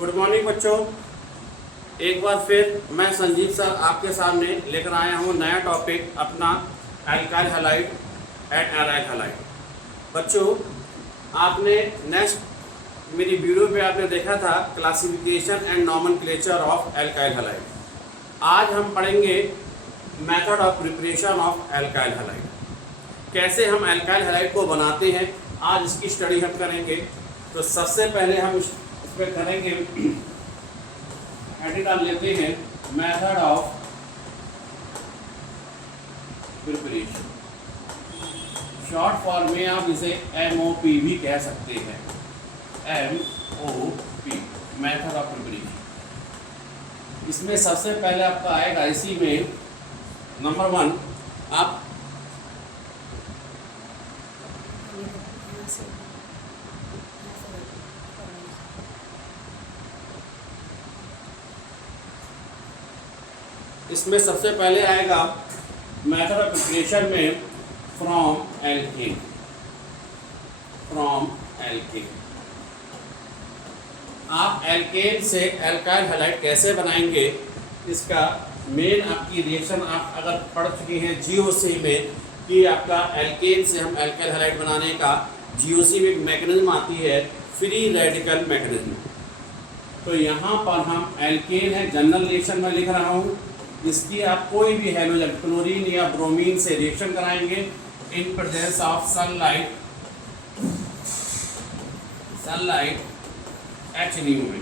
Good morning बच्चों। एक बार फिर मैं संजीव सर आपके सामने लेकर आया हूँ नया टॉपिक अपना alkyl halide and aryl halide. बच्चों, आपने नेक्स्ट मेरी वीडियो पे आपने देखा था classification and nomenclature of alkyl halide. आज हम पढ़ेंगे method of preparation of alkyl halide, कैसे हम एल्काइल हैलाइड को बनाते हैं। आज इसकी स्टडी हम करेंगे। तो सबसे पहले हम इस पर करेंगे, हेडिंग डाल लेते हैं method of preparation. Short form में आप इसे MOP भी कह सकते हैं, MOP, मेथड ऑफ प्रिपरेशन। इसमें सबसे पहले आपका आएगा, इसी में नंबर 1 आप इसमें सबसे पहले आएगा मेथड ऑफ प्रिपरेशन में फ्रॉम एल्केन। आप एल्केन से एल्काइल हैलाइड कैसे बनाएंगे, इसका मेन आपकी रिएक्शन आप अगर पढ़ चुकी हैं GOC में कि आपका एल्केन से हम एल्काइल हैलाइड बनाने का GOC में एक मैकेनिज्म आती है, फ्री रेडिकल मैकेनिज्म। तो यहाँ पर हम एल्केन है, जनरल रिएक्शन में लिख रहा हूँ। इसकी आप कोई भी हैलोजन क्लोरीन या ब्रोमीन से रिएक्शन कराएंगे इन प्रेजेंस ऑफ सनलाइट HNU में,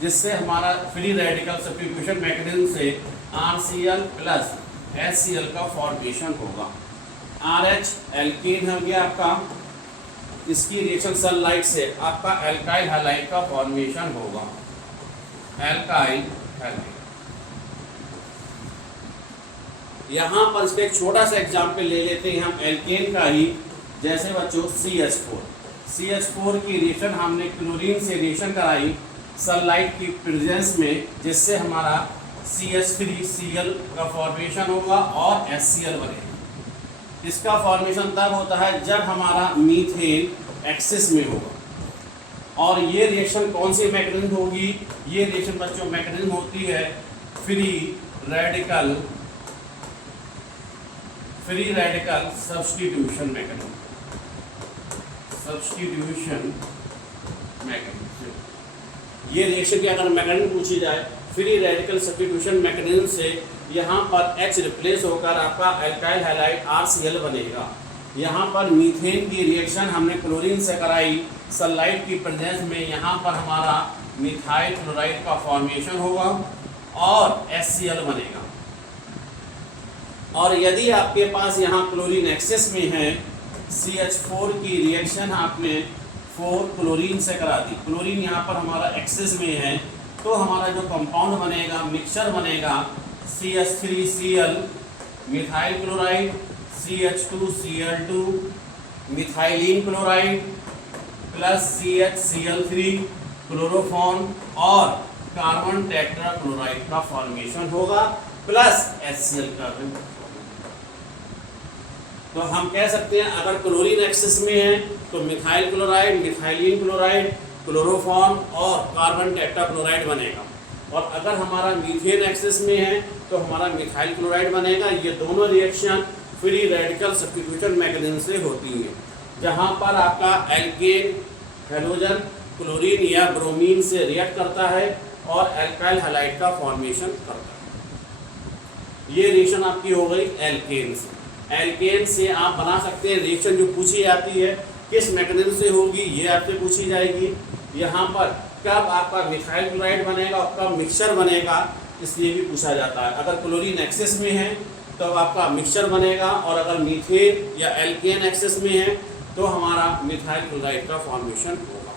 जिससे हमारा फ्री रेडिकल सब्स्टिट्यूशन मैकेनिज्म से RCl प्लस HCl का फॉर्मेशन होगा। RH एल्केन हो गया आपका, इसकी रिएक्शन सनलाइट से आपका एल्काइल हैलाइड का फॉर्मेशन होगा, एल्काइल हैलाइड। यहाँ पर इसका एक छोटा सा एग्जाम्पल ले लेते हैं हम एल्केन का ही। जैसे बच्चों CH4 की रिएक्शन हमने क्लोरीन से रिएक्शन कराई सनलाइट की प्रेजेंस में, जिससे हमारा CH3Cl का फॉर्मेशन होगा और HCl बनेगा। इसका फॉर्मेशन तब होता है जब हमारा मीथेन एक्सेस में होगा। और ये रिएक्शन कौन सी मैकेनिज्म होगी, ये रिएक्शन बच्चों मैकेनिज्म होती है फ्री रेडिकल सब्स्टिट्यूशन मैकेनिज्म। ये रिएक्शन की अगर मैकेनिज्म पूछी जाए, फ्री रेडिकल सब्स्टिट्यूशन मैकेनिज्म से यहाँ पर H रिप्लेस होकर आपका एल्काइल हैलाइड RCl बनेगा। यहाँ पर मीथेन की रिएक्शन हमने क्लोरीन से कराई सनलाइट की प्रेजेंस में, यहाँ पर हमारा मिथाइल क्लोराइड का फॉर्मेशन होगा और HCl बनेगा। और यदि आपके पास यहाँ क्लोरीन एक्सेस में है, CH4 की रिएक्शन आपने 4 क्लोरीन से करा दी, क्लोरीन यहाँ पर हमारा एक्सेस में है, तो हमारा जो कंपाउंड बनेगा, मिक्सचर बनेगा, CH3Cl methyl chloride, CH2Cl2 methylene chloride plus CHCl3 chloroform और कार्बन टेट्रा क्लोराइड का फॉर्मेशन होगा प्लस HCl का। तो हम कह सकते हैं अगर क्लोरीन एक्सेस में है तो methyl chloride, methylene chloride, chloroform और कार्बन टेट्रा क्लोराइड बनेगा। और अगर हमारा मीथेन एक्सेस में है तो हमारा मिथाइल क्लोराइड बनेगा। ये दोनों reaction free radical substitution mechanism से होती हैं, जहाँ पर आपका एल्केन हैलोजन क्लोरीन या ब्रोमीन से रिएक्ट करता है और एल्काइल हैलाइड का फॉर्मेशन करता है। ये रिएक्शन आपकी हो गई एल्केन से। एल्केन से आप बना सकते हैं रिएक्शन जो पूछी जाती है किस मैकेनिज्म से होगी, ये आपसे पूछी जाएगी। यहाँ पर कब आपका मिथाइल क्लोराइड बनेगा और कब मिक्सचर बनेगा, इसलिए भी पूछा जाता है। अगर क्लोरीन एक्सेस में है तो आपका मिक्सचर बनेगा, और अगर मीथेन या एल्केन एक्सेस में है तो हमारा मिथाइल क्लोराइड का फॉर्मेशन होगा।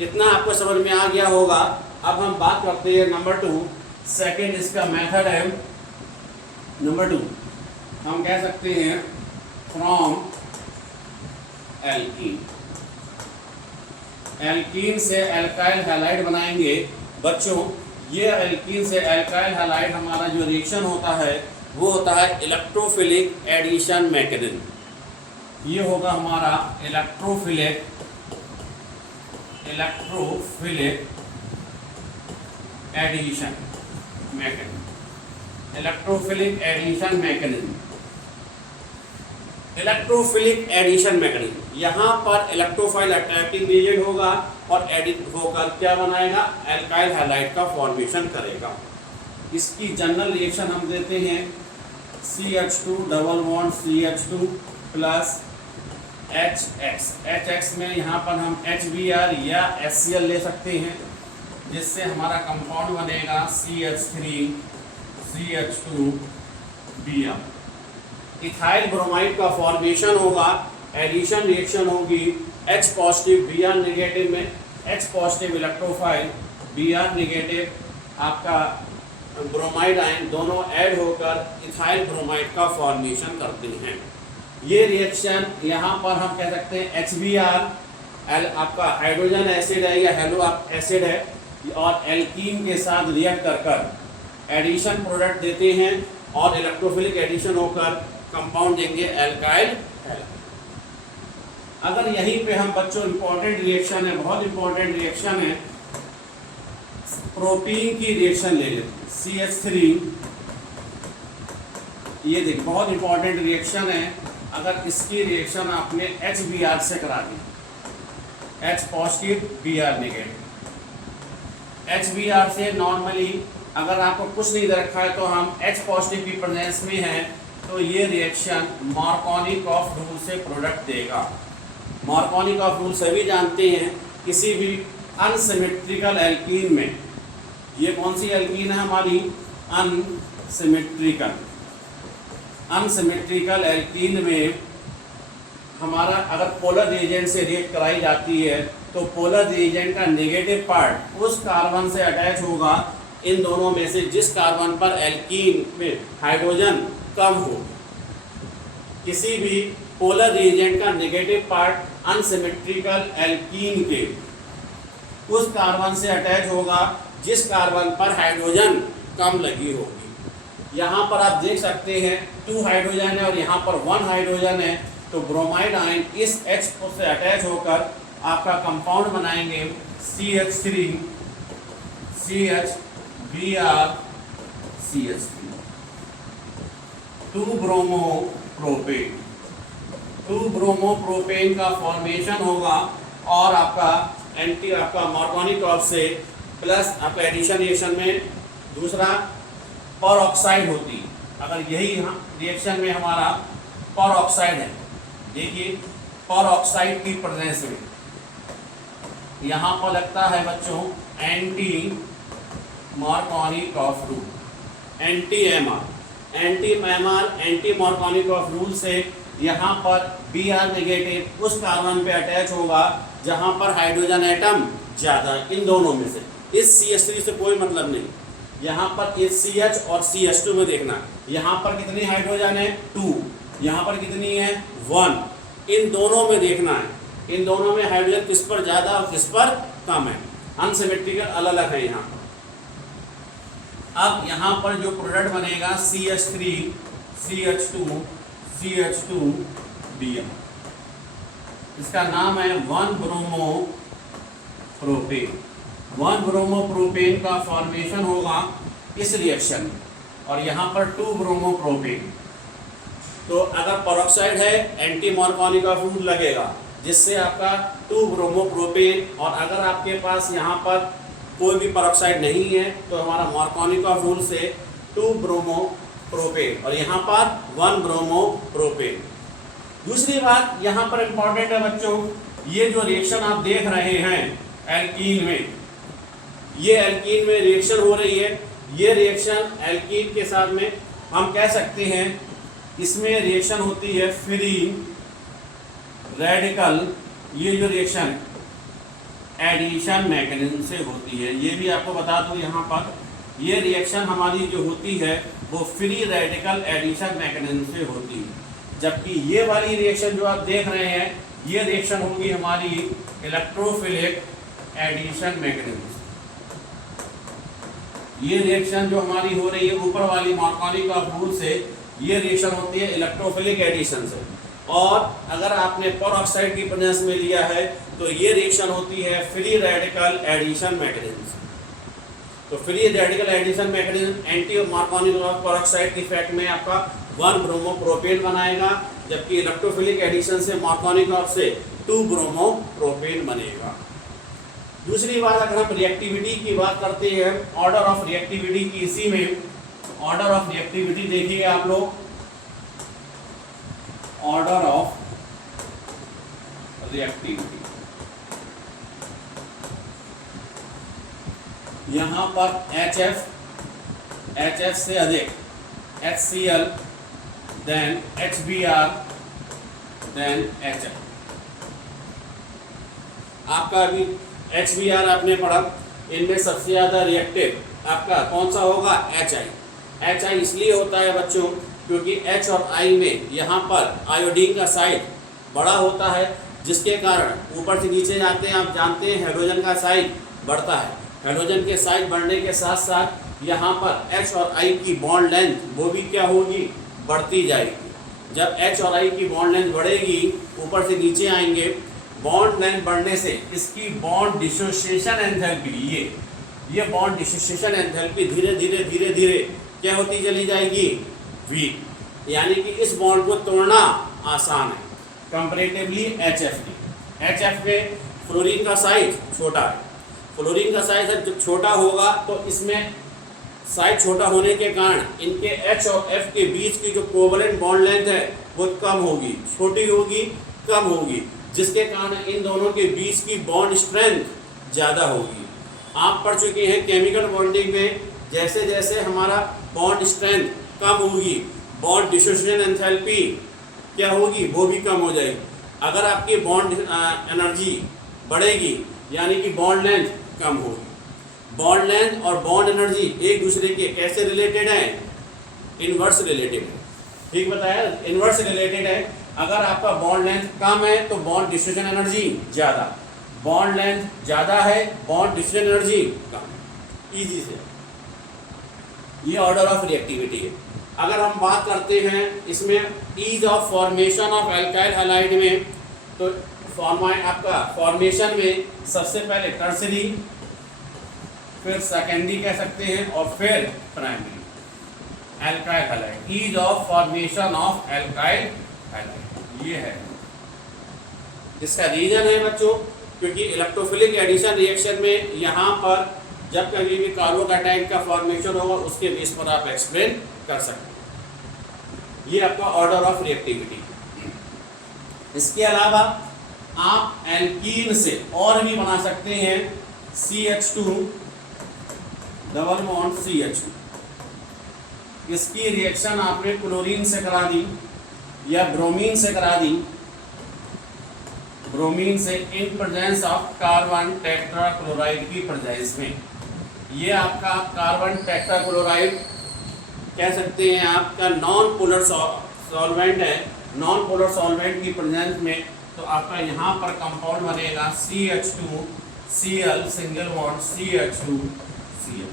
इतना आपको समझ में आ गया होगा। अब हम बात करते हैं नंबर 2, सेकेंड इसका मेथड है नंबर 2। हम कह सकते हैं फ्रॉम एल्कीन से एल्काइल हैलाइड बनाएंगे। बच्चों, ये एल्कीन से एल्काइल हैलाइड हमारा जो रिएक्शन होता है वो होता है इलेक्ट्रोफिलिक एडिशन मैकेनिज्म। ये होगा हमारा electrophilic electrophilic addition mechanism. Electrophilic addition mechanism, electrophilic addition mechanism, यहाँ पर इलेक्ट्रोफाइल अट्रैक्टिंग एजेंट होगा और एडिट होकर क्या बनाएगा, एल्काइल हैलाइड का फॉर्मेशन करेगा। इसकी जनरल रिएक्शन हम देते हैं CH2 double bond CH2 plus HX। HX में यहाँ पर हम HBr या HCl ले सकते हैं, जिससे हमारा कंपाउंड बनेगा CH3 CH2 Br। Ethyl bromide का फॉर्मेशन होगा, एडिशन रिएक्शन होगी H पॉजिटिव Br नेगेटिव में, H positive electrophile Br negative आपका ब्रोमाइड आयन दोनों ऐड होकर इथाइल ब्रोमाइड का फॉर्मेशन करते हैं। ये रिएक्शन यहाँ पर हम कह सकते हैं HBr आपका हाइड्रोजन एसिड है या हेलो एसिड है और एल्कीन के साथ रिएक्ट कर एडिशन प्रोडक्ट देते हैं और इलेक्ट्रोफिलिक एडिशन होकर कंपाउंड देंगे एल्काइल हैलाइड। अगर यहीं पे हम बच्चों इंपॉर्टेंट रिएक्शन है, बहुत इंपॉर्टेंट रिएक्शन है, प्रोपीन की रिएक्शन ले लेते हैं CH3, ये देखिए बहुत इंपॉर्टेंट रिएक्शन है। अगर इसकी रिएक्शन आपने HBr से करा दी, H positive Br negative, HBr से नॉर्मली अगर आपको कुछ नहीं दे रखा है तो हम H पॉजिटिव की प्रेजेंस में है तो ये रिएक्शन मार्कोनिकॉफ रूल से प्रोडक्ट देगा। मार्कोनिकॉफ रूल सभी जानते हैं, किसी भी अनसिमेट्रिकल एल्कीन में, ये कौन सी एल्कीन है हमारी, अनसिमेट्रिकल। अनसिमेट्रिकल एल्कीन में हमारा अगर पोलर एजेंट से रिएक्ट कराई जाती है तो पोलर एजेंट का नेगेटिव पार्ट उस कार्बन से अटैच होगा, इन दोनों में से जिस कार्बन पर एल्कीन में हाइड्रोजन कम हो। किसी भी पोलर एजेंट का नेगेटिव पार्ट अनसिमेट्रिकल एल्कीन के उस कार्बन से अटैच होगा जिस कार्बन पर हाइड्रोजन कम लगी होगी। यहाँ पर आप देख सकते हैं 2 हाइड्रोजन है और यहाँ पर 1 हाइड्रोजन है, तो ब्रोमाइड आयन इस H से अटैच होकर आपका कंपाउंड बनाएंगे CH3 CH Br CH3, 2 bromopropane. 2 bromopropane का फॉर्मेशन होगा और आपका आपका मार्कोनिकॉफ से प्लस आपका एडिशन रिएक्शन में दूसरा परऑक्साइड होती है। अगर यही रिएक्शन में हमारा परऑक्साइड है, देखिए परऑक्साइड की प्रेजेंस में यहाँ पर लगता है बच्चों anti Markovnikov rule, anti Markovnikov rule से यहाँ पर Br नेगेटिव उस कार्बन पे अटैच होगा जहाँ पर हाइड्रोजन एटम ज़्यादा, इन दोनों में से। इस CH3 से कोई मतलब नहीं, यहाँ पर इस CH और CH2 में देखना, यहाँ पर कितनी हाइड्रोजन है 2, यहाँ पर कितनी है 1, इन दोनों में देखना है, इन दोनों में हाइड्रोजन किस पर ज़्यादा और किस पर कम है, अनसिमेट्रिकल अलग अलग है यहाँ। अब यहाँ पर जो प्रोडक्ट बनेगा CH3 CH2 CH2 Br, इसका नाम है 1 ब्रोमोप्रोपेन। 1 ब्रोमोप्रोपेन का फॉर्मेशन होगा इस रिएक्शन में और यहाँ पर 2 ब्रोमोप्रोपेन। तो अगर परऑक्साइड है एंटी मार्कोनिकॉफ रूल लगेगा जिससे आपका 2 ब्रोमोप्रोपेन, और अगर आपके पास यहाँ पर कोई भी परऑक्साइड नहीं है तो हमारा मार्कोनिकॉफ रूल से 2 ब्रोमोप्रोपेन और यहाँ पर 1 ब्रोमोप्रोपेन। दूसरी बात यहाँ पर इम्पॉर्टेंट है बच्चों, ये जो रिएक्शन आप देख रहे हैं एल्कीन में, ये एल्कीन में रिएक्शन हो रही है, ये रिएक्शन एल्कीन के साथ में हम कह सकते हैं इसमें रिएक्शन होती है फ्री रेडिकल। ये जो रिएक्शन एडिशन मैकेनिज्म से होती है, ये भी आपको बता दूं यहाँ पर, ये रिएक्शन हमारी जो होती है वो फ्री रेडिकल एडिशन मैकेनिज्म से होती है, जबकि ये वाली रिएक्शन जो आप देख रहे हैं ये रिएक्शन होगी हमारी इलेक्ट्रोफिलिक एडिशन मैकेनिज्म। ये रिएक्शन जो हमारी हो रही है ऊपर वाली मार्कोनिकॉफ रूल से, ये रिएक्शन होती है इलेक्ट्रोफिलिक एडिशन से, और अगर आपने पर ऑक्साइड की प्रेजेंस में लिया है तो ये रिएक्शन होती है फ्री रेडिकल एडिशन मैकेनिज्म। तो free radical addition mechanism anti Markovnikov peroxide के इफेक्ट में आपका 1 ब्रोमोप्रोपेन बनाएगा, जबकि इलेक्ट्रोफिलिक एडिशन से मार्कोनिक से 2 ब्रोमोप्रोपेन बनेगा। दूसरी बात, अगर हम रिएक्टिविटी की बात करते हैं, ऑर्डर ऑफ रिएक्टिविटी की, इसी में ऑर्डर ऑफ रिएक्टिविटी देखिए आप लोग, ऑर्डर ऑफ रिएक्टिविटी यहां पर HF से अधिक, HCl, then HBr, then HF। आपका अभी HBr आपने पढ़ा, इनमें सबसे ज्यादा रिएक्टिव आपका कौन सा होगा? HI इसलिए होता है बच्चों क्योंकि H और I में यहाँ पर आयोडीन का साइज बड़ा होता है, जिसके कारण ऊपर से नीचे जाते हैं, आप जानते हैं हाइड्रोजन का साइज बढ़ता है। हाइड्रोजन के साइज बढ़ने के साथ साथ यहाँ पर H और I की बॉन्ड लेंथ वो भी क्या होगी? बढ़ती जाएगी। जब H और I की बॉन्ड लेंथ बढ़ेगी, ऊपर से नीचे आएंगे, बॉन्ड लेंथ बढ़ने से इसकी बॉन्ड डिसोसिएशन एंथैल्पी, ये बॉन्ड डिसोसिएशन एंथैल्पी धीरे धीरे धीरे धीरे क्या होती चली जाएगी? वीक। यानी कि इस बॉन्ड को तोड़ना आसान है कंपैरेटिवली HF में फ्लोरीन का साइज छोटा है। फ्लोरीन का साइज जब छोटा होगा तो इसमें साइज छोटा होने के कारण इनके H और F के बीच की जो कोवलेंट बॉन्ड लेंथ है वो कम होगी, छोटी होगी, कम होगी, जिसके कारण इन दोनों के बीच की बॉन्ड स्ट्रेंथ ज़्यादा होगी। आप पढ़ चुके हैं केमिकल बॉन्डिंग में, जैसे जैसे हमारा बॉन्ड स्ट्रेंथ कम होगी, बॉन्ड डिसोसिएशन एंथैल्पी क्या होगी? वो भी कम हो जाएगी। अगर आपकी बॉन्ड एनर्जी बढ़ेगी यानी कि बॉन्ड लेंथ कम होगी। बॉन्ड लेंथ और बॉन्ड एनर्जी एक दूसरे के कैसे रिलेटेड है? इनवर्स रिलेटेड है। ठीक बताया, इनवर्स रिलेटेड है। अगर आपका बॉन्ड लेंथ कम है तो बॉन्ड डिसोसिएशन एनर्जी ज़्यादा, बॉन्ड लेंथ ज़्यादा है, बॉन्ड डिसोसिएशन एनर्जी कम। इजी से ये ऑर्डर ऑफ रिएक्टिविटी है। अगर हम बात करते हैं इसमें ease of formation of alkyl halide में, तो आपका फॉर्मेशन में सबसे पहले टर्सरी, फिर सेकेंडरी कह सकते हैं, और फिर primary alkyl halide. Ease of formation of alkyl halide ये है। इसका रीजन है बच्चों क्योंकि इलेक्ट्रोफिलिक एडिशन रिएक्शन में यहाँ पर जब कभी भी कार्बोकैटायन का फॉर्मेशन होगा उसके बेस पर आप एक्सप्लेन कर सकते हैं। ये आपका ऑर्डर ऑफ रिएक्टिविटी। इसके अलावा आप एल्कीन से और भी बना सकते हैं, CH2 डबल बॉन्ड CH2। इसकी रिएक्शन आपने क्लोरीन से करा दी या ब्रोमीन से करा दी, ब्रोमीन से इन प्रेजेंस ऑफ कार्बन टेट्राक्लोराइड की प्रेजेंस में। ये आपका कार्बन टेट्राक्लोराइड कह सकते हैं आपका नॉन पोलर सॉल्वेंट है। नॉन पोलर सॉल्वेंट की प्रेजेंस में तो आपका यहाँ पर कंपाउंड बनेगा CH2Cl single bond CH2Cl।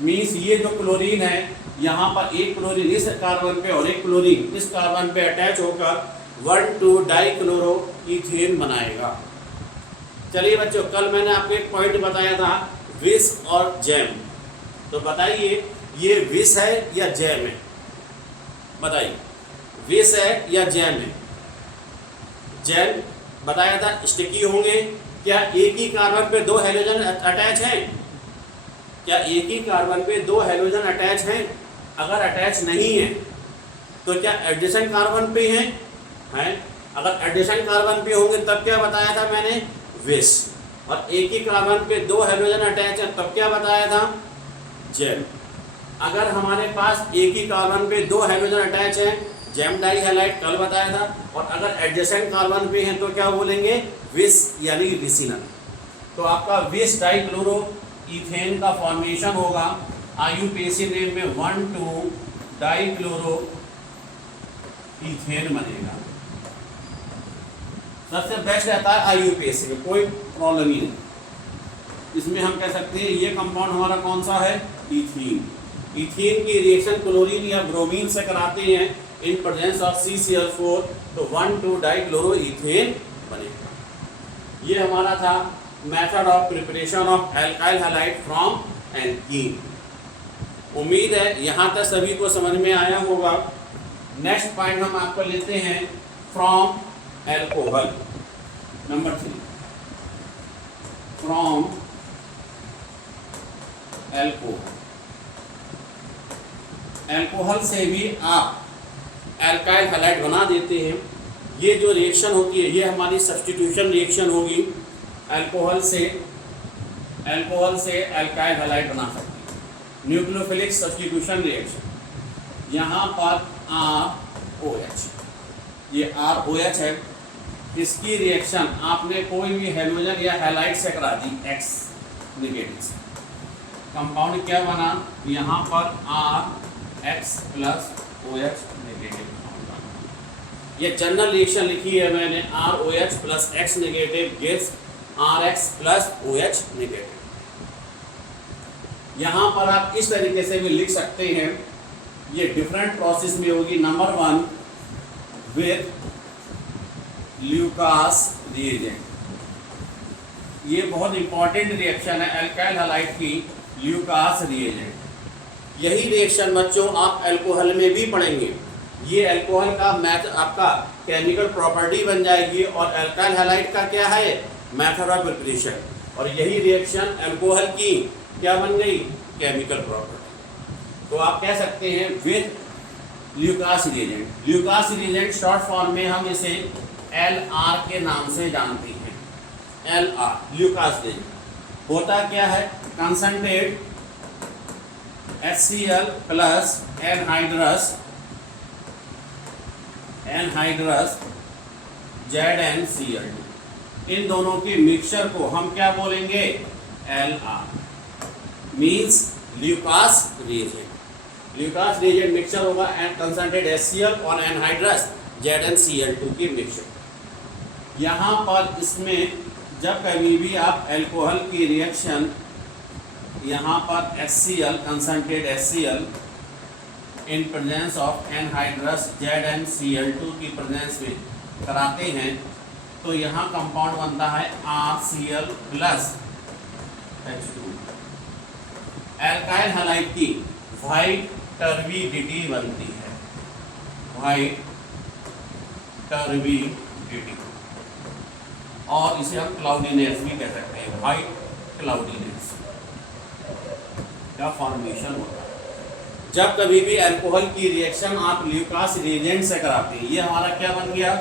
Means ये जो क्लोरीन है यहाँ पर एक क्लोरीन इस कार्बन पे और एक क्लोरीन इस कार्बन पे अटैच होकर 1,2 डाइक्लोरो इथेन बनाएगा। चलिए बच्चों, कल मैंने आपको एक पॉइंट बताया था विष और जैम, तो बताइए ये विष है या जैम है? बताइए, विष है या जैम है? जैम बताया था स्टिकी होंगे। क्या एक ही कार्बन पे 2 हैलोजन अटैच हैं? क्या एक ही कार्बन पे 2 हैलोजन अटैच हैं? अगर अटैच नहीं है तो क्या एडिशन कार्बन पे हैं? अगर एडिशन कार्बन पे होंगे तब क्या बताया था मैंने? विष। और एक ही कार्बन पे 2 हैलोजन अटैच है तब क्या बताया था? जैम। अगर हमारे पास एक ही कार्बन पे 2 हैलोजन अटैच है, जैम डाई हैलाइड कल बताया था। और अगर एडजेसेंट कार्बन पे हैं तो क्या बोलेंगे? विष यानी विसिनल। तो आपका विष डाइक्लोरो इथेन का फॉर्मेशन होगा IUPAC नेम में 1,2 डाइक्लोरो इथेन बनेगा। सबसे बेस्ट रहता है IUPAC में, कोई प्रॉब्लम ही नहीं। इसमें हम कह सकते हैं ये कंपाउंड हमारा कौन सा है? इथीन। इथीन की रिएक्शन क्लोरीन या ब्रोमीन से कराते हैं इन प्रेजेंस ऑफ CCl4 तो 1,2 डाइक्लोरोइथेन बनेगा। ये हमारा था method of preparation of alkyl halide from alkene. उम्मीद है यहाँ तक सभी को समझ में आया होगा। नेक्स्ट पॉइंट हम आपको लेते हैं from alcohol. Number 3, from alcohol. Alcohol से भी आप एल्काइल हैलाइड बना देते हैं। ये जो रिएक्शन होती है ये हमारी सब्स्टिट्यूशन रिएक्शन होगी। एल्कोहल से एल्काइल हैलाइड बना सकते हैं, न्यूक्लियोफिलिक सब्स्टिट्यूशन रिएक्शन। यहाँ पर ROH, ये ROH है, इसकी रिएक्शन आपने कोई भी हेलोजन या हैलाइड से करा दी X नेगेटिव से, कंपाउंड क्या बना, यहाँ पर RX प्लस OH नेगेटिव। ये जनरल रिएक्शन लिखी है मैंने, ROH plus X negative gives RX plus OH negative. यहाँ पर आप इस तरीके से भी लिख सकते हैं, ये डिफरेंट प्रोसेस में होगी। नंबर 1 विद ल्यूकास रिएजेंट, ये बहुत इंपॉर्टेंट रिएक्शन है एल्काइल हैलाइड की, ल्यूकास रिएजेंट। यही रिएक्शन बच्चों आप अल्कोहल में भी पढ़ेंगे। ये अल्कोहल का मैथ आपका केमिकल प्रॉपर्टी बन जाएगी और एल्काइल हैलाइड का क्या है, मेथड ऑफ प्रिपरेशन। और यही रिएक्शन अल्कोहल की क्या बन गई, केमिकल प्रॉपर्टी। तो आप कह सकते हैं with Lucas reagent. Lucas reagent short form में हम इसे LR के नाम से जानते हैं। LR ल्यूकास रिएजेंट होता क्या है, concentrate HCl plus anhydrous ZnCl, इन दोनों के मिक्सचर को हम क्या बोलेंगे, LR, means Lucas reagent. Lucas reagent mixture होगा कंसंट्रेट HCl और एनहाइड्रस ZnCl2 की मिक्सचर। यहाँ पर इसमें जब कभी भी आप अल्कोहल की रिएक्शन यहाँ पर HCl concentrate HCl in presence of anhydrous ZnCl2 की प्रेजेंस में कराते हैं तो यहाँ कंपाउंड बनता है RCl plus H2। Alkyl halide की व्हाइट टर्बिडिटी बनती है, व्हाइट टर्बिडिटी, और इसे हम क्लाउडीनेस भी कह सकते हैं, व्हाइट क्लाउडीनेस का फॉर्मेशन होता है जब कभी भी अल्कोहल की रिएक्शन आप ल्यूकास रिएजेंट से कराते हैं। ये हमारा क्या बन गया,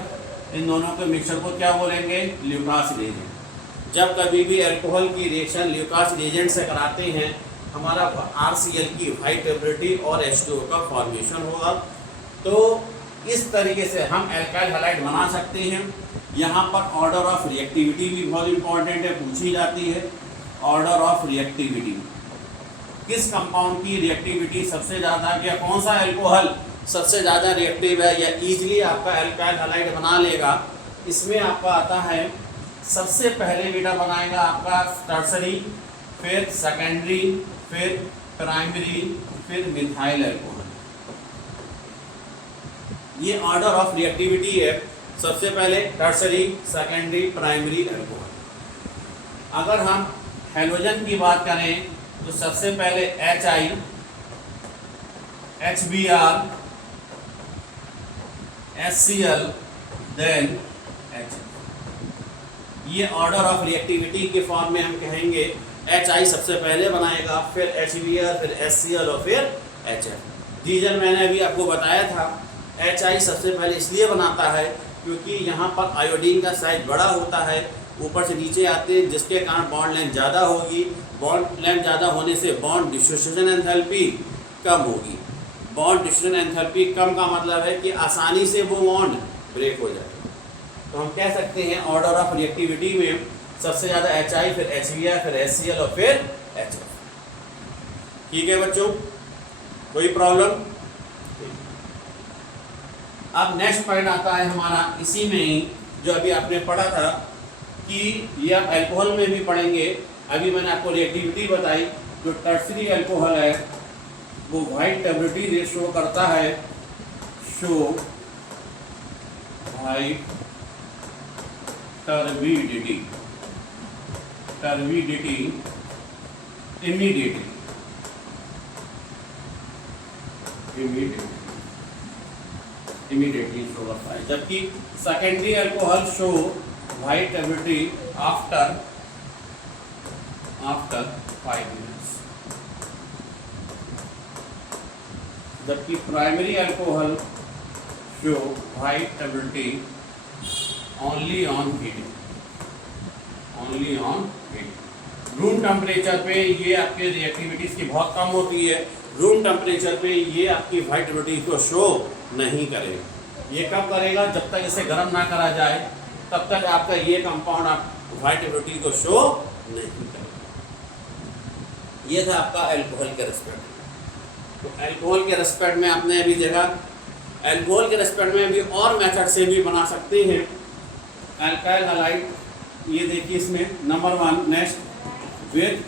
इन दोनों के मिक्सचर को क्या बोलेंगे, ल्यूकास रिएजेंट। जब कभी भी अल्कोहल की रिएक्शन ल्यूकास रिएजेंट से कराते हैं हमारा RCl की व्हाइट टर्बिडिटी और H2O का फॉर्मेशन होगा। तो इस तरीके से हम एल्काइल हैलाइड बना सकते हैं। यहाँ पर ऑर्डर ऑफ रिएक्टिविटी भी बहुत इंपॉर्टेंट है, पूछी जाती है। ऑर्डर ऑफ रिएक्टिविटी, किस कंपाउंड की रिएक्टिविटी सबसे ज़्यादा, या कौन सा अल्कोहल सबसे ज़्यादा रिएक्टिव है या इजीली आपका एल्काइल हैलाइड बना लेगा, इसमें आपका आता है सबसे पहले बेटा बनाएगा आपका टर्सरी, फिर सेकेंडरी, फिर प्राइमरी, फिर मिथाइल अल्कोहल। ये ऑर्डर ऑफ रिएक्टिविटी है, सबसे पहले टर्सरी, सेकेंडरी, प्राइमरी अल्कोहल। अगर हम हैलोजन की बात करें तो सबसे पहले HI, HBr, HCl, then HF। ये ऑर्डर ऑफ रिएक्टिविटी के फॉर्म में हम कहेंगे HI सबसे पहले बनाएगा, फिर HBr, फिर HCl और फिर HF। रीजन मैंने अभी आपको बताया था, HI सबसे पहले इसलिए बनाता है क्योंकि यहाँ पर आयोडीन का साइज बड़ा होता है, ऊपर से नीचे आते हैं, जिसके कारण बॉन्ड लेंथ ज़्यादा होगी। बॉन्ड लेंथ ज़्यादा होने से बॉन्ड डिस्ट्रीब्यूशन एंथैल्पी कम होगी। बॉन्ड डिस्ट्रीब्यूशन एंथैल्पी कम का मतलब है कि आसानी से वो बॉन्ड ब्रेक हो जाएगा। तो हम कह सकते हैं ऑर्डर ऑफ रिएक्टिविटी में सबसे ज़्यादा HI, फिर HBr, फिर HCl और फिर HF। ठीक है बच्चों, कोई प्रॉब्लम? अब नेक्स्ट पॉइंट आता है हमारा इसी में ही, जो अभी आपने पढ़ा था कि ये आप अल्कोहल में भी पढ़ेंगे। अभी मैंने आपको रिएक्टिविटी बताई, जो टर्सरी अल्कोहल है वो व्हाइट टर्बिडिटी शो करता है, show white turbidity immediately show the fire, जबकि secondary alcohol show white turbidity after 5 minutes, जबकि primary alcohol show white turbidity only on heating. Room temperature पे ये आपके रिएक्टिविटीज की बहुत कम होती है, रूम टेम्परेचर पे ये आपकी वाइट टर्बिडिटी को शो नहीं करेगा। ये कब करेगा? जब तक इसे गर्म ना करा जाए तब तक आपका ये कंपाउंड आप वाइट टर्बिडिटी को शो नहीं करेगा। ये था आपका अल्कोहल के रेस्पेक्ट। तो अल्कोहल के रेस्पेक्ट में आपने अभी देखा, अल्कोहल के रेस्पेक्ट में भी और मेथड से भी बना सकते हैं अल्काइल हैलाइड। ये देखिए इसमें number 1 next with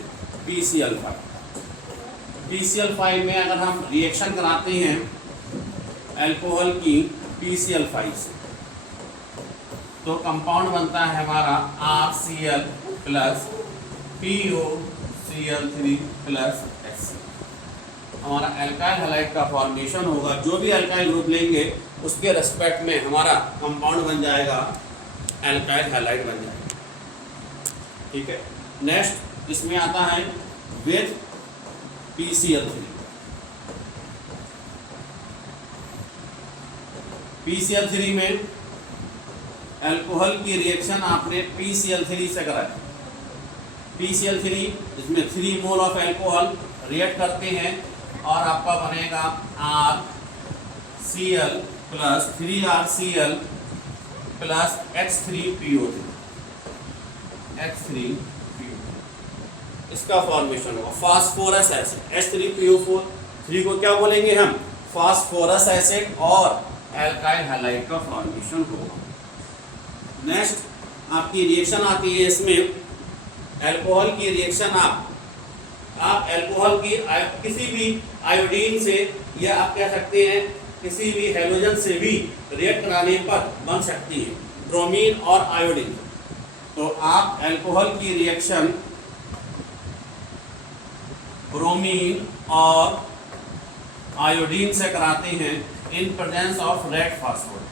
PCl5। PCl5 में अगर हम रिएक्शन कराते हैं अल्कोहल की PCl5 से तो कंपाउंड बनता है हमारा RCl plus POCl3 plus HCl। हमारा अल्काइल हैलाइड का फॉर्मेशन होगा, जो भी अल्काइल ग्रुप लेंगे उसके रेस्पेक्ट में हमारा कंपाउंड बन जाएगा अल्काइल हैलाइड बन जाएगा। ठीक है, नेक्स्ट इसमें आता है विद PCl3। PCl3 में अल्कोहल की रिएक्शन आपने PCl3 से कराई। PCl3 इसमें 3 मोल ऑफ अल्कोहल रिएक्ट करते हैं और आपका बनेगा RCl plus 3RCl plus H3PO3। इसका फॉर्मेशन होगा फास्फोरस एसिड H3PO4 को क्या बोलेंगे हम? फास्फोरस एसिड और अल्काइल हैलाइड का फॉर्मेशन होगा। नेक्स्ट आपकी रिएक्शन आती है इसमें अल्कोहल की रिएक्शन। आप अल्कोहल की किसी भी आयोडीन से या आप कह सकते हैं किसी भी हैलोजन से भी रिएक्ट कराने पर बन सकती है, ब्रोमीन और आयोडीन। तो आप अल्कोहल की रिएक्शन ब्रोमीन और आयोडीन से कराते हैं in presence of red phosphorus,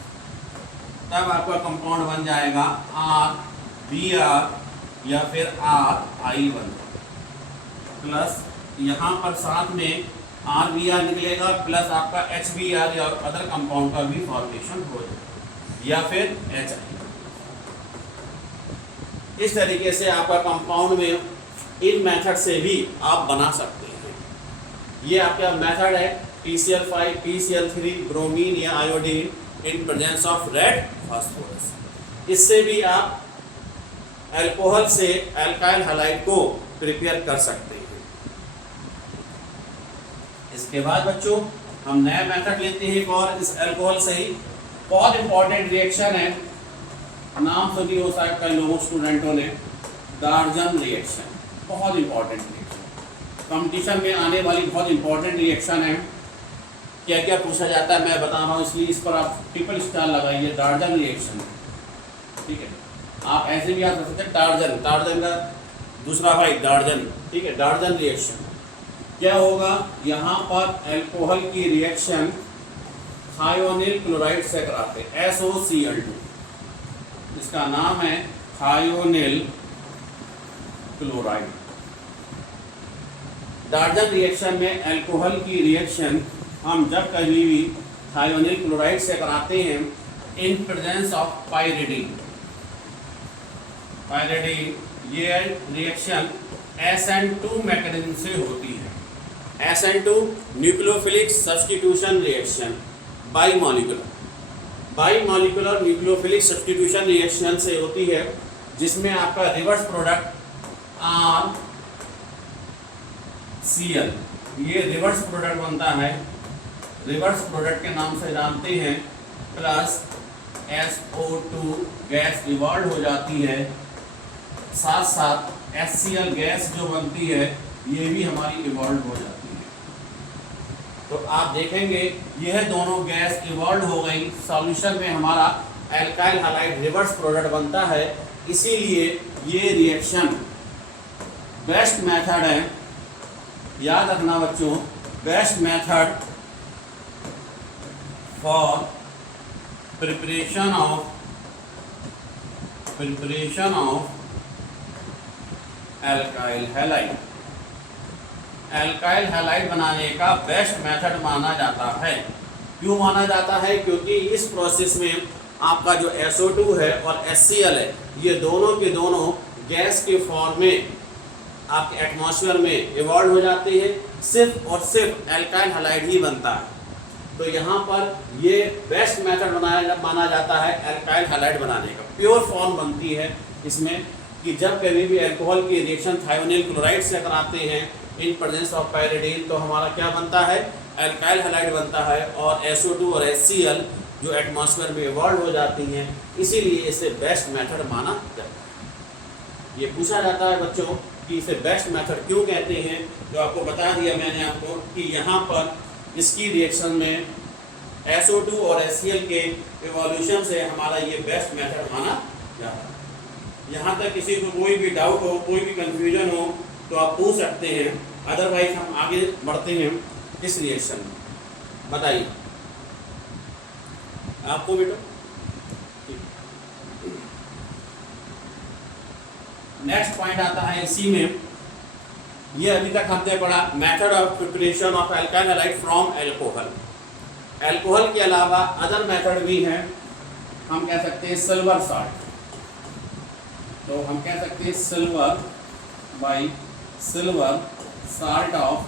तब आपका कंपाउंड बन जाएगा RBr या फिर RI1 प्लस यहाँ पर साथ में RBr निकलेगा प्लस आपका HBr या अदर कंपाउंड का भी फॉर्मेशन हो जाएगा या फिर HI। इस तरीके से आपका कंपाउंड में इन मेथड से भी आप बना सकते हैं। ये आपका मेथड है PCl5, PCl3, ब्रोमीन या iodine in presence of red phosphorus. इससे भी आप अल्कोहल से अल्काइल हैलाइड को प्रिपेयर कर सकते हैं। इसके बाद बच्चों हम नया मेथड लेते हैं और इस अल्कोहल से ही बहुत इंपॉर्टेंट रिएक्शन है, नाम सुनी हो सकता है लोगों स्टूडेंटों ने, डार्जन रिएक्शन। बहुत इंपॉर्टेंट रिएक्शन, कंपटीशन में आने वाली बहुत इंपॉर्टेंट रिएक्शन है। क्या क्या पूछा जाता है मैं बता रहा हूँ, इसलिए इस पर आप ट्रिपल स्टार लगाइए। डार्जन रिएक्शन, ठीक है। आप ऐसे भी याद रख सकते हैं टार्जन, टार्जन का दूसरा भाई डार्जन, ठीक है। डार्जन रिएक्शन क्या होगा? यहाँ पर अल्कोहल की रिएक्शन थायोनिल क्लोराइड से कराते हैं, SOCl2। इसका नाम है थायोनिल क्लोराइड। डार्जन रिएक्शन में अल्कोहल की रिएक्शन हम जब कभी भी थायोनिल क्लोराइड से कराते हैं इन प्रेजेंस ऑफ पाइरिडीन। ये रिएक्शन SN2 मैकेनिज्म से होती है। SN2 nucleophilic substitution reaction, bimolecular nucleophilic substitution reaction से होती है, जिसमें आपका रिवर्स प्रोडक्ट RCl, ये रिवर्स प्रोडक्ट बनता है, रिवर्स प्रोडक्ट के नाम से जानते हैं, प्लस SO2 गैस इवॉल्व हो जाती है, साथ साथ HCl गैस जो बनती है ये भी हमारी इवॉल्व हो जाती है। तो आप देखेंगे यह दोनों गैस इवॉल्व हो गई, सॉल्यूशन में हमारा एल्काइल हैलाइड रिवर्स प्रोडक्ट बनता है। इसीलिए ये रिएक्शन बेस्ट मेथड है, याद रखना बच्चों, best method for preparation of alkyl halide. Alkyl halide बनाने का बेस्ट मेथड माना जाता है। क्यों माना जाता है? क्योंकि इस प्रोसेस में आपका जो SO2 है और HCl है, ये दोनों के दोनों गैस के फॉर्म में आपके एटमॉस्फेयर में इवॉल्व हो जाते हैं। सिर्फ और सिर्फ एल्काइल हैलाइड ही बनता है। तो यहाँ पर ये बेस्ट मेथड माना जाता है एल्काइल हैलाइड बनाने का। प्योर फॉर्म बनती है इसमें कि जब कभी भी अल्कोहल की रिएक्शन थायोनिल क्लोराइड से कराते हैं इन प्रेजेंस ऑफ पायरिडीन, तो हमारा क्या बनता है? एल्काइल हैलाइड बनता है। और SO2 और HCl जो एटमॉस्फेयर में इवॉल्व हो जाती हैं, इसीलिए इसे बेस्ट मेथड माना जाता है। ये पूछा जाता है बच्चों कि इसे बेस्ट मेथड क्यों कहते हैं, जो आपको बता दिया मैंने आपको कि यहाँ पर इसकी रिएक्शन में SO2 और HCl के इवोल्यूशन से हमारा ये बेस्ट मेथड माना जाता है। यहाँ तक किसी को कोई भी डाउट हो, कोई भी कंफ्यूजन हो तो आप पूछ सकते हैं, अदरवाइज हम आगे बढ़ते हैं इस रिएक्शन में। बताइए आपको बेटा। नेक्स्ट पॉइंट आता है इसी में, ये अभी तक हमने पढ़ा method of preparation of alkyl halide from alcohol. Alcohol के अलावा अदर मेथड भी हैं। हम कह सकते हैं सिल्वर साल्ट, तो हम कह सकते हैं silver salt of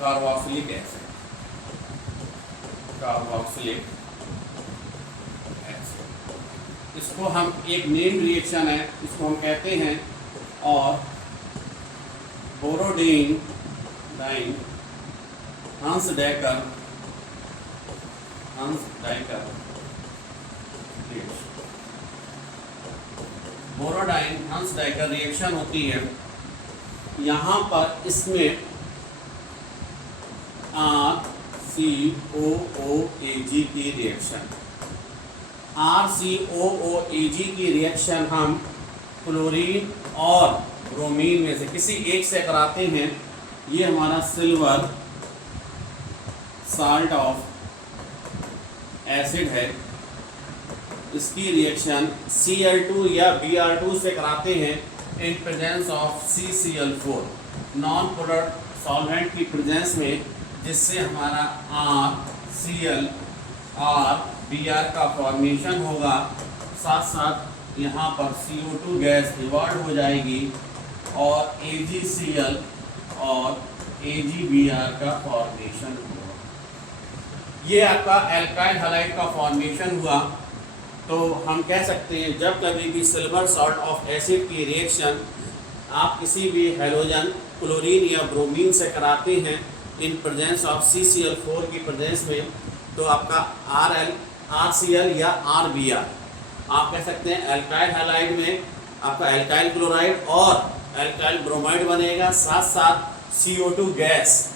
carboxylic acid. इसको हम एक नेम रिएक्शन है, इसको हम कहते हैं, और बोरोडीन डाइन हंस डेकर बोरोडाइन हंस डेकर रिएक्शन होती है। यहाँ पर इसमें RCOOAg की रिएक्शन, RCOOAg की रिएक्शन हम क्लोरीन और ब्रोमीन में से किसी एक से कराते हैं। ये हमारा सिल्वर साल्ट ऑफ एसिड है। इसकी रिएक्शन Cl2 या Br2 से कराते हैं in presence of CCl4 non polar solvent की प्रेजेंस में, जिससे हमारा RCl और Br का फॉर्मेशन होगा। साथ साथ यहाँ पर CO2 गैस इवॉल्व हो जाएगी और AgCl और AgBr का फॉर्मेशन होगा। ये आपका एल्काइल हैलाइड का फॉर्मेशन हुआ। तो हम कह सकते हैं जब कभी भी सिल्वर सॉल्ट ऑफ एसिड की रिएक्शन आप किसी भी हैलोजन क्लोरीन या ब्रोमीन से कराते हैं इन प्रेजेंस ऑफ CCl4 की प्रेजेंस में, तो आपका RCl या RBr आप कह सकते हैं एल्काइल हैलाइड में आपका एल्काइल क्लोराइड और एल्काइल ब्रोमाइड बनेगा। साथ साथ CO2 गैस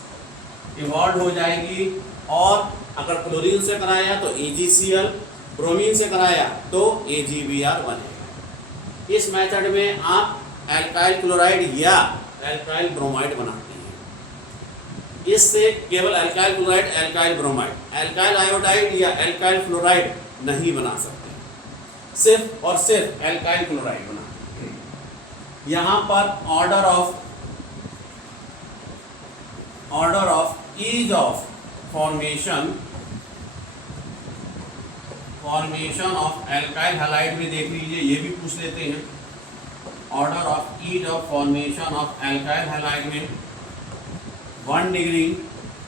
इवॉल्व हो जाएगी, और अगर क्लोरीन से कराया तो AgCl, ब्रोमीन से कराया तो AgBr बनेगा। इस मेथड में आप एल्काइल क्लोराइड या एल्काइल ब्रोमाइड बनाते हैं। इससे केवल alkyl chloride, alkyl bromide, alkyl iodide या एल्काइल फ्लोराइड नहीं बना सकते, सिर्फ और सिर्फ एल्काइल क्लोराइड बनाते हैं। यहाँ पर order of ease of formation of alkyl halide में देख लीजिए, ये भी पूछ लेते हैं। Order of ease of formation of alkyl halide में 1 degree,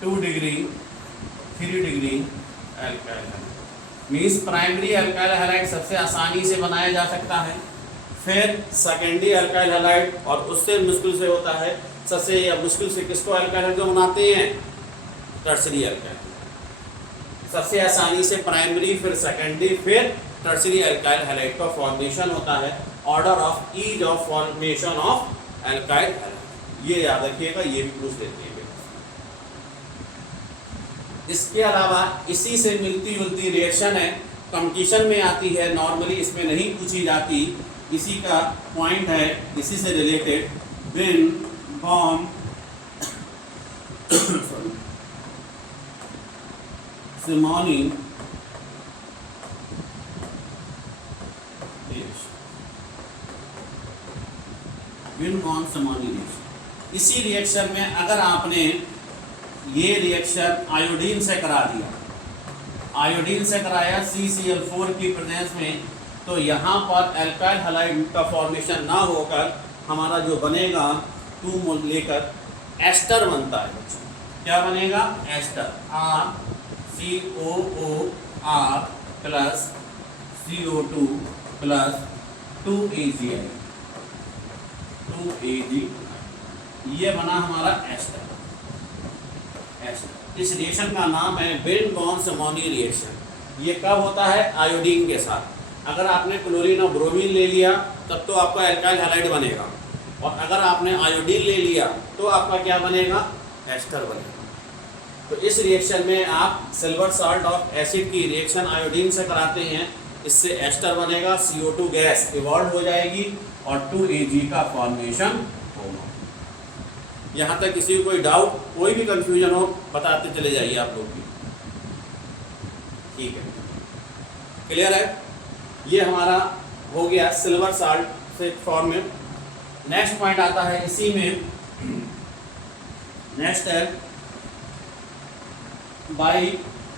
2 degree, 3 degree alkyl halide means primary alkyl halide सबसे आसानी से बनाया जा सकता है। फिर सेकेंडरी एल्काइल हैलाइड, और उससे मुश्किल से होता है, सबसे या मुश्किल से किसको एल्काइल हैलाइड को बनाते हैं? Tertiary alkyl. सबसे आसानी से प्राइमरी, फिर सेकेंडरी, फिर टर्सरी एल्काइल हैलाइड का फॉर्मेशन होता है। Order of ease of formation of alkyl halide, ये याद रखिएगा, ये भी पूछ लेते हैं। इसके अलावा इसी से मिलती जुलती रिएक्शन है कंपटीशन में आती है, नॉर्मली इसमें नहीं पूछी जाती, इसी का पॉइंट है, इसी से related. Win born Simoni win born Simoni reaction. इसी रिएक्शन में अगर आपने ये रिएक्शन आयोडीन से करा दिया, आयोडीन से कराया CCl4 की प्रेजेंस में, तो यहाँ पर एल्काइल हैलाइड का फॉर्मेशन ना होकर हमारा जो बनेगा 2 मोल लेकर एस्टर बनता है बच्चों। क्या बनेगा? Ester. COOR plus CO2 plus 2AgI, 2Ag, ये बना हमारा एस्टर। इस रिएक्शन का नाम है विन बॉर्न सिमोनी रिएक्शन। ये कब होता है? आयोडीन के साथ। अगर आपने क्लोरीन और ब्रोमीन ले लिया तब तो आपका एल्काइल हैलाइड बनेगा, और अगर आपने आयोडीन ले लिया तो आपका क्या बनेगा? एस्टर बनेगा। तो इस रिएक्शन में आप सिल्वर साल्ट ऑफ एसिड की रिएक्शन आयोडीन से कराते हैं, इससे एस्टर बनेगा, CO2 गैस इवॉल्व हो जाएगी और 2Ag का फॉर्मेशन होगा। यहाँ तक किसी को कोई डाउट, कोई भी कंफ्यूजन हो, बताते चले जाइए आप लोग भी। ठीक है, क्लियर है? ये हमारा हो गया सिल्वर साल्ट से फॉर्म में। नेक्स्ट पॉइंट आता है इसी में, नेक्स्ट है bye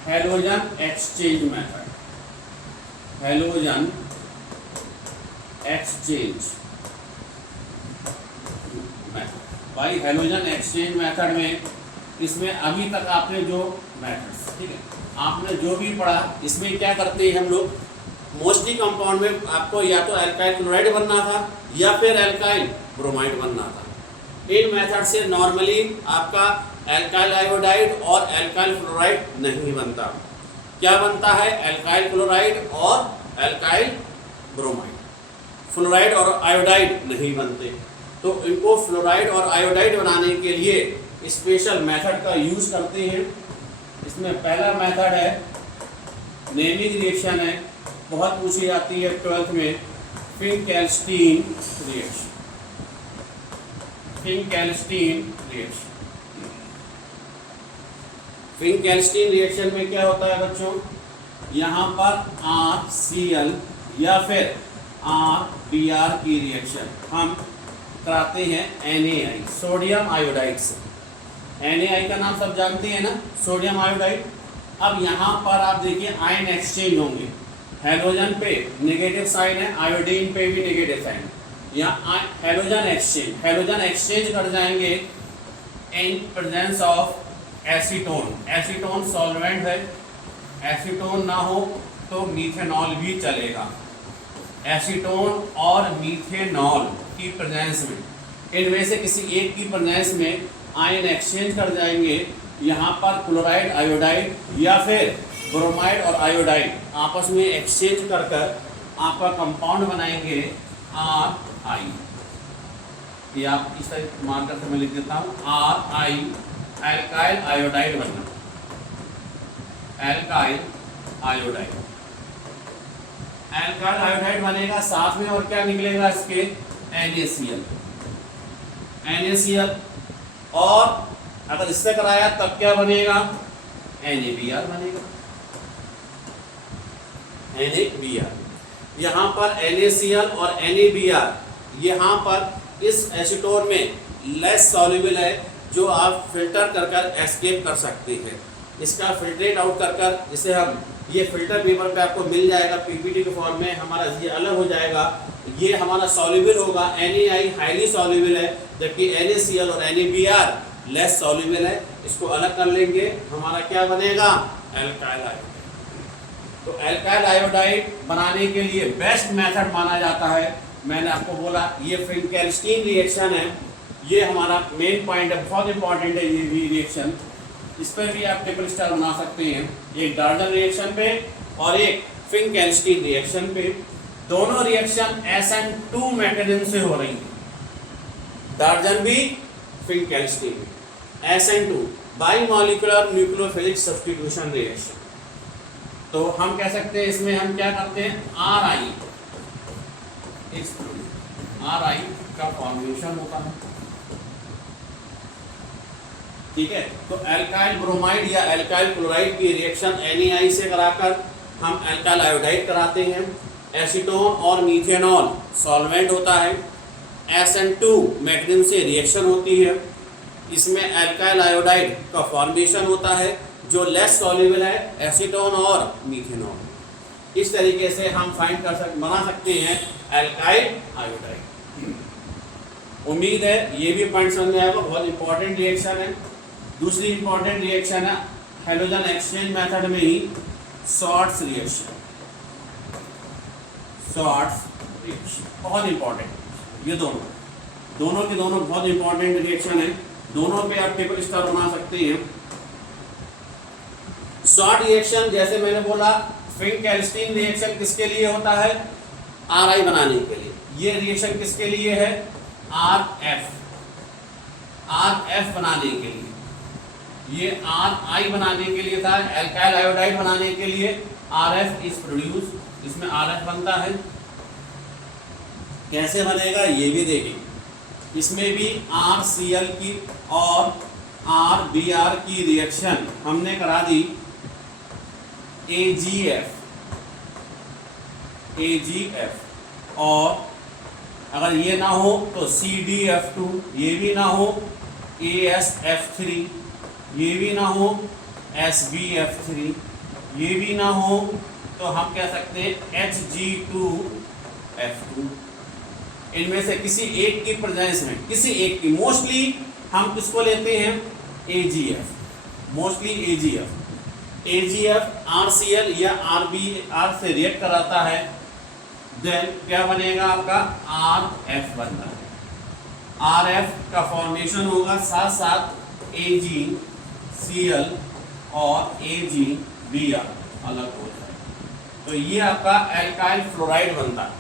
halogen exchange method. Halogen exchange method, bye halogen exchange method में, इसमें अभी तक आपने जो मेथड्स, ठीक है, आपने जो भी पढ़ा, इसमें क्या करते हैं हम लोग, मोस्टली कंपाउंड में आपको या तो एल्काइल क्लोराइड बनना था या फिर एल्काइल ब्रोमाइड बनना था। इन मेथड से नॉर्मली आपका एल्काइल आयोडाइड और एल्काइल फ्लोराइड नहीं बनता। क्या बनता है? एल्काइल क्लोराइड और एल्काइल ब्रोमाइड। फ्लोराइड और आयोडाइड नहीं बनते। तो इनको फ्लोराइड और आयोडाइड बनाने के लिए स्पेशल मेथड का यूज करते हैं। इसमें पहला मेथड है नेमिंग रिएक्शन है, बहुत पूछी जाती है 12th में, फिंकेल्स्टीन रिएक्शन। फिंकेल्स्टीन रिएक्शन, फिंकेल्स्टीन रिएक्शन में क्या होता है बच्चों, यहाँ पर RCl या फिर RBr की रिएक्शन हम कराते हैं NaI, सोडियम आयोडाइड से। NaI का नाम सब जानते हैं ना, सोडियम आयोडाइड। अब यहाँ पर आप देखिए आयन एक्सचेंज होंगे, हैलोजन पे नेगेटिव साइन है, आयोडीन पे भी नेगेटिव साइन है। यहाँ हैलोजन एक्सचेंज कर जाएंगे इन presence of acetone. Acetone solvent है, एसीटोन ना हो तो मीथेनॉल भी चलेगा। एसीटोन और मीथेनॉल की प्रेजेंस में, इनमें से किसी एक की प्रेजेंस में आयन एक्सचेंज कर जाएंगे। यहाँ पर क्लोराइड आयोडाइड या फिर ब्रोमाइड और आयोडाइड आपस में एक्सचेंज कर कर आपका कंपाउंड बनाएंगे RI। ये आप इस तरह मार्कर से मैं लिख देता हूँ, RI, एल्काइल आयोडाइड बनना, एल्काइल आयोडाइड। एल्काइल आयोडाइड बनेगा, साथ में और क्या निकलेगा इसके, NaCl। और अगर इससे कराया तब क्या बनेगा, NaBr बनेगा, NaBr। यहाँ पर NaCl और NaBr यहाँ पर इस एसीटोन में लेस सॉल्युबल है, जो आप फिल्टर कर कर एस्केप कर सकते हैं। इसका फिल्ट्रेट आउट कर कर इसे हम, ये फिल्टर पेपर पे आपको मिल जाएगा PPT के फॉर्म में, हमारा ये अलग हो जाएगा। ये हमारा सॉल्युबल होगा, NaI हाईली सॉल्युबल है, जबकि NaCl और NaBr लेस सॉल्युबल है। इसको अलग कर लेंगे, हमारा क्या बनेगा, एल्काइल आयोडाइड। तो एल्काइल आयोडाइड बनाने के लिए बेस्ट मेथड माना जाता है, मैंने आपको बोला ये फिंकेल्स्टीन रिएक्शन है। ये हमारा मेन पॉइंट है, बहुत इंपॉर्टेंट है ये भी रिएक्शन। इस पर भी आप ट्रिपल स्टार बना सकते हैं, एक डार्जन रिएक्शन पे और एक फिंकेल्स्टीन रिएक्शन पे। दोनों रिएक्शन SN2 मैकेनिज्म से हो रही है, डार्जन भी फिंकेल्स्टीन भी। SN2 by molecular nucleophilic substitution reaction. तो हम कह सकते हैं इसमें हम क्या करते हैं, RI का फॉर्मेशन होता है। ठीक है, तो एल्काइल ब्रोमाइड या एल्काइल क्लोराइड की रिएक्शन NaI से कराकर हम एल्काइल आयोडाइड कराते हैं। एसीटोन और मीथेनॉल सॉल्वेंट होता है। SN2 मैग्नीशियम से रिएक्शन होती है, इसमें एल्काइल आयोडाइड का फॉर्मेशन होता है जो लेस सॉल्युबल है एसीटोन और मीथेनॉल। इस तरीके से हम फाइंड बना सकते हैं एल्काइल आयोडाइड। उम्मीद है ये भी पॉइंट समझ में आएगा, बहुत इंपॉर्टेंट रिएक्शन है। दूसरी इंपॉर्टेंट रिएक्शन है हैलोजन एक्सचेंज मेथड में ही शॉर्ट्स रिएक्शन। बहुत इंपॉर्टेंट, ये दोनों के दोनों बहुत इंपॉर्टेंट रिएक्शन है। दोनों पे आप ट्रिपल स्टार बना सकते हैं। शॉर्ट रिएक्शन जैसे मैंने बोला, फिंक-कैल्स्टीन रिएक्शन किसके लिए होता है, RI बनाने के लिए। ये रिएक्शन किसके लिए है, RF बनाने के लिए। ये RI बनाने के लिए था, एल्काइल आयोडाइड बनाने के लिए RF इज प्रोड्यूस, इसमें RF बनता है। कैसे बनेगा ये भी देखेंगे। इसमें भी RCl की और RBr की रिएक्शन हमने करा दी AgF, और अगर ये ना हो तो CdF2, ये भी ना हो AsF3, ये भी ना हो SbF3, ये भी ना हो तो हम कह सकते हैं Hg2F2। इनमें से किसी एक की प्रेजेंस में, किसी एक की, मोस्टली हम किसको लेते हैं, AgF, मोस्टली AgF RCl या RBr से रिएक्ट कराता है, देन क्या बनेगा आपका, RF बनता है। RF का फॉर्मेशन होगा, साथ साथ AgCl और AgBr अलग हो जाए, तो ये आपका एल्काइल फ्लोराइड बनता है।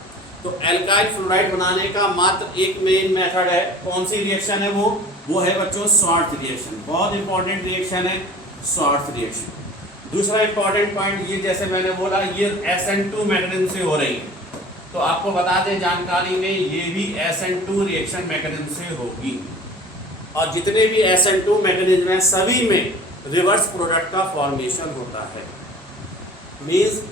तो एल्काइल फ्लोराइड बनाने का मात्र एक मेन मेथड है। कौन सी रिएक्शन है वो है बच्चों शॉर्ट रिएक्शन। बहुत इंपॉर्टेंट रिएक्शन है शॉर्ट रिएक्शन। दूसरा इंपॉर्टेंट पॉइंट, ये जैसे मैंने बोला ये SN2 मैग्नीशियम से हो रही है, तो आपको बता दें जानकारी में, ये भी SN2 रिएक्शन मैग्नीशियम से होगी। और जितने भी SN2 मैग्नीशियम हैं सभी में रिवर्स प्रोडक्ट का फॉर्मेशन होता है। मीन्स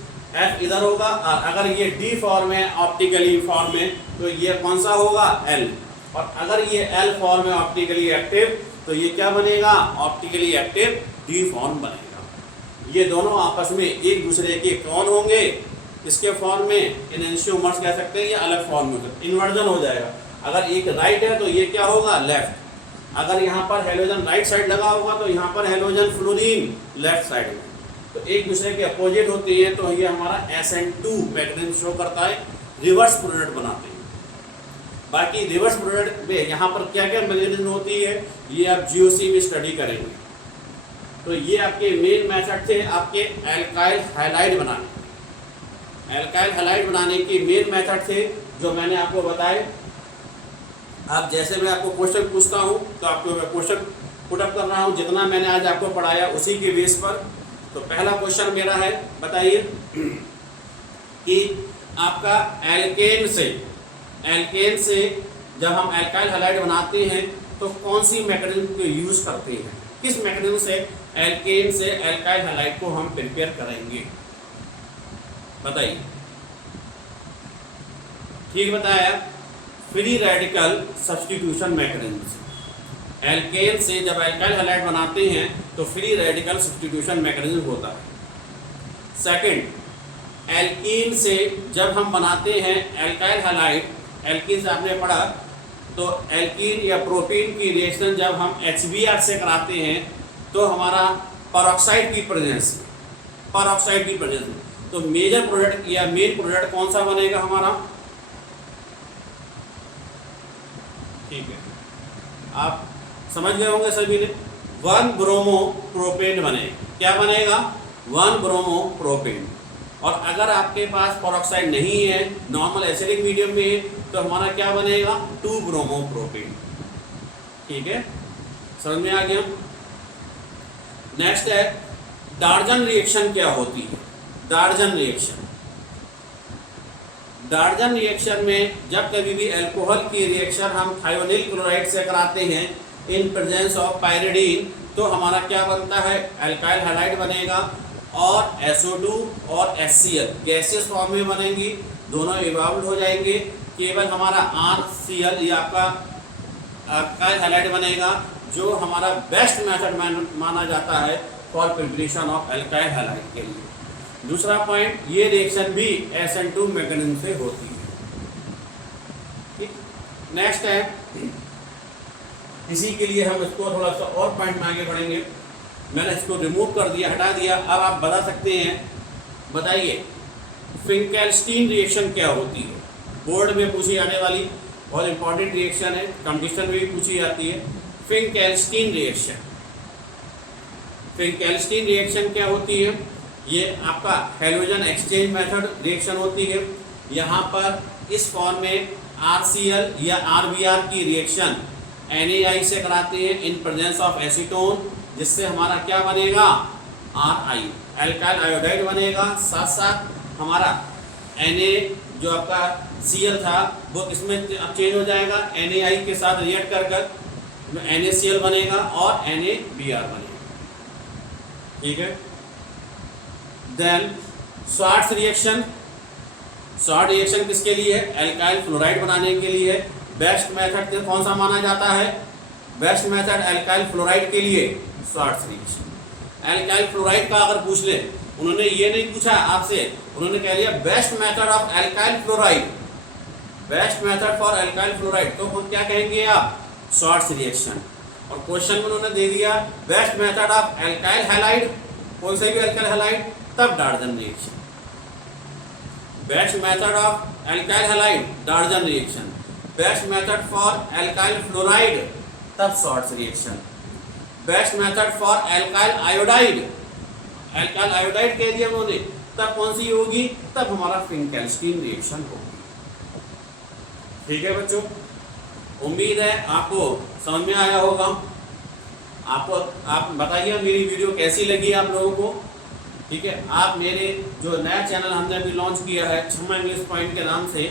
F इधर होगा, और अगर ये D फॉर्म है ऑप्टिकली फॉर्म में तो ये कौन सा होगा, L। और अगर ये L फॉर्म है ऑप्टिकली एक्टिव तो ये क्या बनेगा, ऑप्टिकली एक्टिव D फॉर्म बनेगा। ये दोनों आपस में एक दूसरे के कौन होंगे, इसके फॉर्म में एनेंशियोमर्स कह सकते हैं, ये अलग फॉर्म में होगा, इन्वर्जन हो जाएगा। अगर एक राइट है तो ये क्या होगा, लेफ्ट। अगर यहाँ पर हेलोजन राइट साइड लगा होगा तो यहाँ पर हेलोजन फ्लोरीन लेफ्ट साइड में, तो एक दूसरे के अपोजिट होती है, तो ये हमारा SN2 मैग्नीशियम शो करता है, रिवर्स प्रोडक्ट बनाते हैं। बाकी रिवर्स प्रोडक्ट में यहाँ पर क्या क्या मैग्नीशियम होती है ये आप GOC में स्टडी करेंगे। तो ये आपके मेन मेथड थे आपके एल्काइल हैलाइड बनाने। एल्काइल हैलाइड बनाने के मेन मेथड थे जो मैंने आपको बताए। अब जैसे मैं आपको क्वेश्चन पूछता हूँ तो आपको मैं क्वेश्चन पुटअप कर रहा हूँ, जितना मैंने आज आपको पढ़ाया उसी के बेस पर। तो पहला क्वेश्चन मेरा है, बताइए कि आपका एल्केन से जब हम एल्काइल हैलाइड बनाते हैं तो कौन सी मैग्नीशियम को यूज करते हैं, किस मैग्नीशियम से एल्केन से एल्काइल हैलाइड को हम प्रिपेयर करेंगे, बताइए। ठीक बताया, free radical substitution magnesium. Alkane से जब एल्काइल हैलाइड बनाते हैं तो फ्री रेडिकल सब्स्टिट्यूशन मैकेनिज्म होता है। सेकंड, एल्कीन से जब हम बनाते हैं एल्काइल हैलाइड, एल्कीन से आपने पढ़ा, तो एल्कीन या प्रोपीन की रिएक्शन जब हम HBr से कराते हैं तो हमारा पेरोक्साइड की प्रेजेंस में, तो मेजर प्रोडक्ट या मेन प्रोडक्ट कौन सा बनेगा हमारा, ठीक है, आप समझ गए होंगे सभी ने। 1 ब्रोमो प्रोपेन बनेगा। क्या बनेगा, 1 ब्रोमो प्रोपेन। और अगर आपके पास पेरोक्साइड नहीं है, नॉर्मल एसिडिक मीडियम में है, तो हमारा क्या बनेगा, 2 ब्रोमो प्रोपेन। ठीक है, समझ में आ गया। नेक्स्ट है डार्जन रिएक्शन क्या होती है। डार्जन रिएक्शन। डार्जन रिएक्शन में जब कभी भी अल्कोहल की रिएक्शन हम थायोनिल क्लोराइड से कराते हैं इन प्रेजेंस ऑफ पायरिडीन, तो हमारा क्या बनता है, अल्काइल हैलाइड बनेगा और SO2 और HCl गैसियस फॉर्म में बनेंगी, दोनों इवॉल्व हो जाएंगे। केवल हमारा RCl या आपका अल्काइल हैलाइड बनेगा, जो हमारा बेस्ट मेथड माना जाता है for preparation of alkyl halide के लिए। दूसरा पॉइंट, ये रिएक्शन भी SN2 मैकेनिज्म से होती है। ठीक, नेक्स्ट है, इसी के लिए हम इसको थोड़ा सा और पॉइंट में आगे बढ़ेंगे। मैंने इसको रिमूव कर दिया, हटा दिया। अब आप बता सकते हैं, बताइए फिंकेल्स्टीन रिएक्शन क्या होती है। बोर्ड में पूछी जाने वाली बहुत इंपॉर्टेंट रिएक्शन है, कंपटीशन में भी पूछी जाती है। फिंकेल्स्टीन रिएक्शन, फिंकेल्स्टीन रिएक्शन क्या होती है, ये आपका हैलोजन एक्सचेंज मेथड रिएक्शन होती है। यहाँ पर इस फॉर्म में RCl या RBr की रिएक्शन NaI से कराते हैं इन प्रेजेंस ऑफ एसीटोन, जिससे हमारा क्या बनेगा, RI अल्काइल आयोडाइड बनेगा। साथ साथ हमारा Na जो आपका Cl था वो इसमें अब चेंज हो जाएगा, NaI के साथ रिएक्ट कर NaCl बनेगा और NaBr बनेगा। ठीक है, then Swarts reaction. Swarts reaction किसके लिए है, अल्काइल फ्लोराइड बनाने के लिए। बेस्ट मेथड कौन सा माना जाता है, बेस्ट मेथड अल्काइल फ्लोराइड के लिए स्वार्ट्ज रिएक्शन। अल्काइल फ्लोराइड का अगर पूछ ले, उन्होंने ये नहीं पूछा आपसे, उन्होंने कह लिया best method of alkyl fluoride, best method for alkyl fluoride, तो हम क्या कहेंगे आप, स्वार्ट्ज रिएक्शन। और क्वेश्चन में उन्होंने दे दिया best method of alkyl halide, कोई सा भी अल्काइल हैलाइड, तब Darzens reaction. Best method of alkyl halide, Darzens reaction. Best method for alkyl fluoride, तब Swarts reaction. Best method for alkyl iodide, alkyl iodide कह दिया उन्होंने, तब कौन सी होगी, तब हमारा फिंकेल्स्टीन रिएक्शन होगी। ठीक है बच्चों, उम्मीद है आपको समझ में आया होगा। आप बताइए मेरी वीडियो कैसी लगी आप लोगों को। ठीक है, आप मेरे जो नया चैनल हमने अभी लॉन्च किया है छम्मा इंग्लिश पॉइंट के नाम से,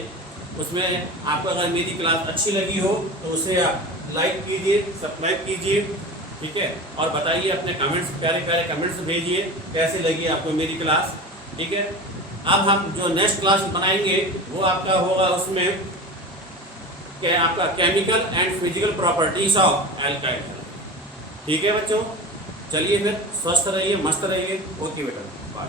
उसमें आपको अगर मेरी क्लास अच्छी लगी हो तो उसे आप लाइक कीजिए, सब्सक्राइब कीजिए। ठीक है, और बताइए अपने कमेंट्स, प्यारे प्यारे कमेंट्स भेजिए कैसे लगी आपको मेरी क्लास। ठीक है, अब हम जो नेक्स्ट क्लास बनाएंगे वो आपका होगा, उसमें क्या आपका chemical and physical properties of alkyl. ठीक है बच्चों, चलिए फिर स्वस्थ रहिए, मस्त रहिए। ओके बेटा, बाय।